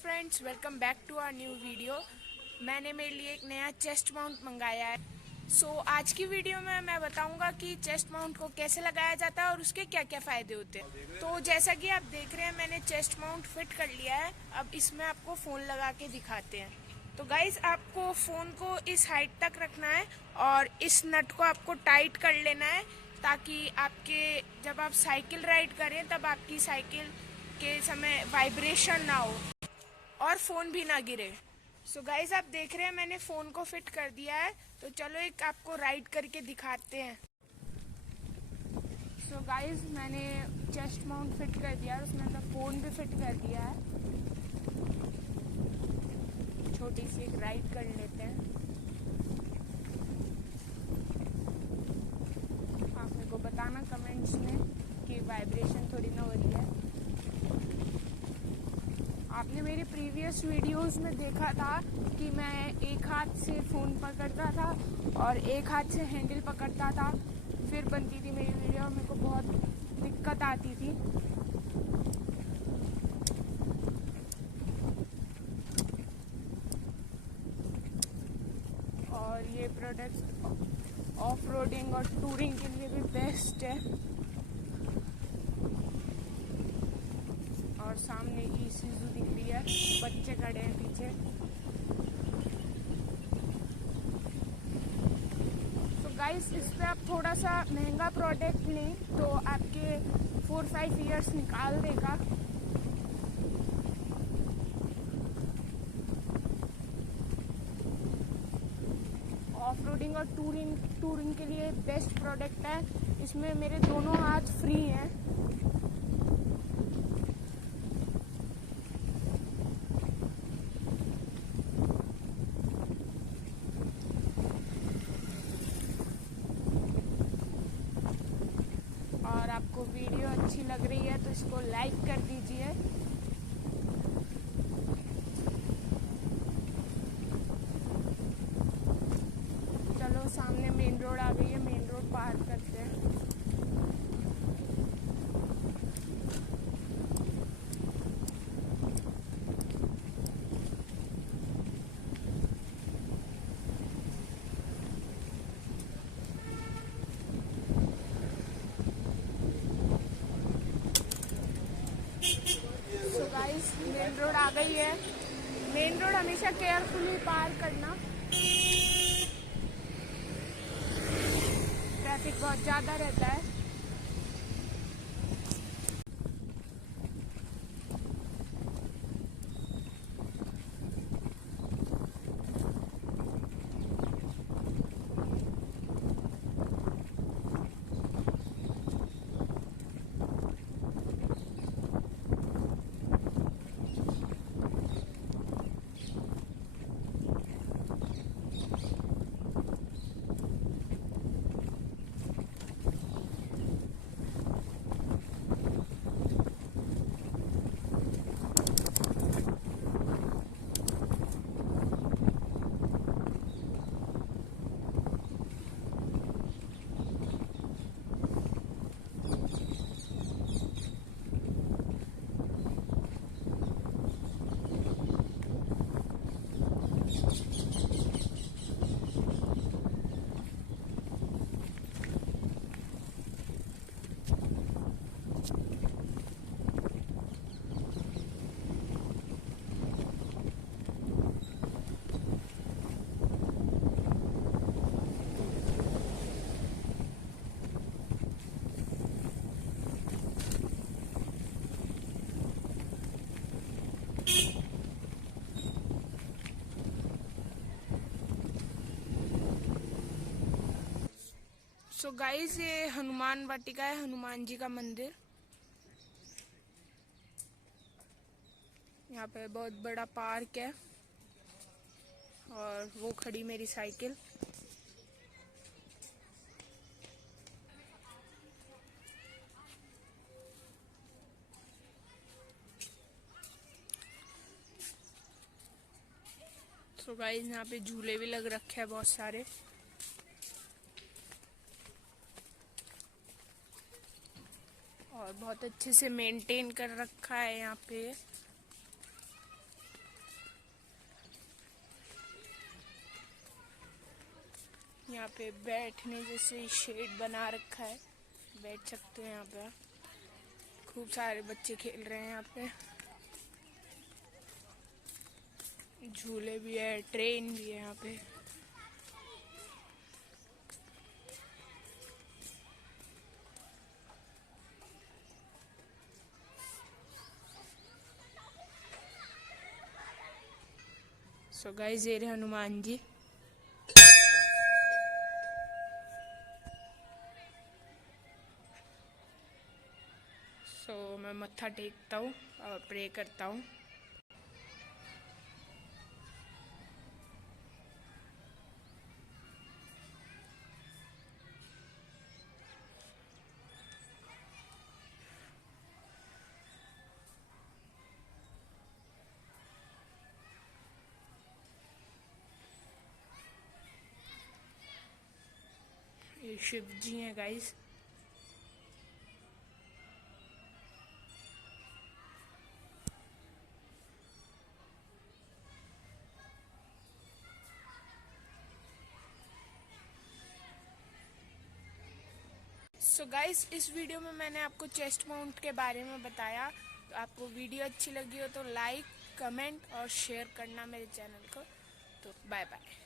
Friends, welcome back to our new video. मैंने मेरे लिए एक नया चेस्ट माउंट मंगाया है। आज की वीडियो में मैं बताऊंगा कि चेस्ट माउंट को कैसे लगाया जाता है और उसके क्या क्या फ़ायदे होते हैं। तो जैसा कि आप देख रहे हैं, मैंने चेस्ट माउंट फिट कर लिया है। अब इसमें आपको फ़ोन लगा के दिखाते हैं। तो गाइज़, आपको फ़ोन को इस हाइट तक रखना है और इस नट को आपको टाइट कर लेना है, ताकि आपके जब आप साइकिल राइड करें तब आपकी साइकिल के समय वाइब्रेशन ना हो और फ़ोन भी ना गिरे। गाइज, आप देख रहे हैं मैंने फ़ोन को फिट कर दिया है। तो चलो एक आपको राइड करके दिखाते हैं। गाइज, मैंने चेस्ट माउंट फिट कर दिया है, उसमें मैं फ़ोन भी फिट कर दिया है। छोटी सी एक राइड कर लेते हैं। आप मेरे को बताना कमेंट्स में कि वाइब्रेशन थोड़ी ना हो रही है। आपने मेरी प्रीवियस वीडियोस में देखा था कि मैं एक हाथ से फ़ोन पकड़ता था और एक हाथ से हैंडल पकड़ता था, फिर बनती थी मेरी वीडियो। मेरे को बहुत दिक्कत आती थी। और ये प्रोडक्ट ऑफ रोडिंग और टूरिंग के लिए भी बेस्ट है। और सामने ईसुज़ू दिख रही है, बच्चे खड़े हैं पीछे। गाइस, इस पे आप थोड़ा सा महंगा प्रोडक्ट लें तो आपके 4-5 ईयर्स निकाल देगा। ऑफ रोडिंग और टूरिंग के लिए बेस्ट प्रोडक्ट है। इसमें मेरे दोनों हाथ फ्री हैं। और आपको वीडियो अच्छी लग रही है तो इसको लाइक कर दीजिए। चलो, सामने मेन रोड आ गई है, मेन रोड पार करते हैं। गाइस, मेन रोड आ गई है। मेन रोड हमेशा केयरफुली पार करना। ट्रैफिक बहुत ज़्यादा रहता है। गाइस, ये हनुमान वाटिका है, हनुमान जी का मंदिर। यहाँ पे बहुत बड़ा पार्क है और वो खड़ी मेरी साइकिल। गाइस, यहाँ पे झूले भी लग रखे हैं बहुत सारे। और बहुत अच्छे से मेंटेन कर रखा है यहाँ पे। यहाँ पे बैठने जैसे शेड बना रखा है, बैठ सकते हैं यहाँ पे। खूब सारे बच्चे खेल रहे हैं यहाँ पे। झूले भी है, ट्रेन भी है यहाँ पे। सो गाइस, ये रहे हनुमान जी। सो मैं मत्था टेकता हूँ और प्रे करता हूँ। ये शिव जी हैं गाइस। सो गाइस, इस वीडियो में मैंने आपको चेस्ट माउंट के बारे में बताया। तो आपको वीडियो अच्छी लगी हो तो लाइक, कमेंट और शेयर करना मेरे चैनल को। तो बाय बाय।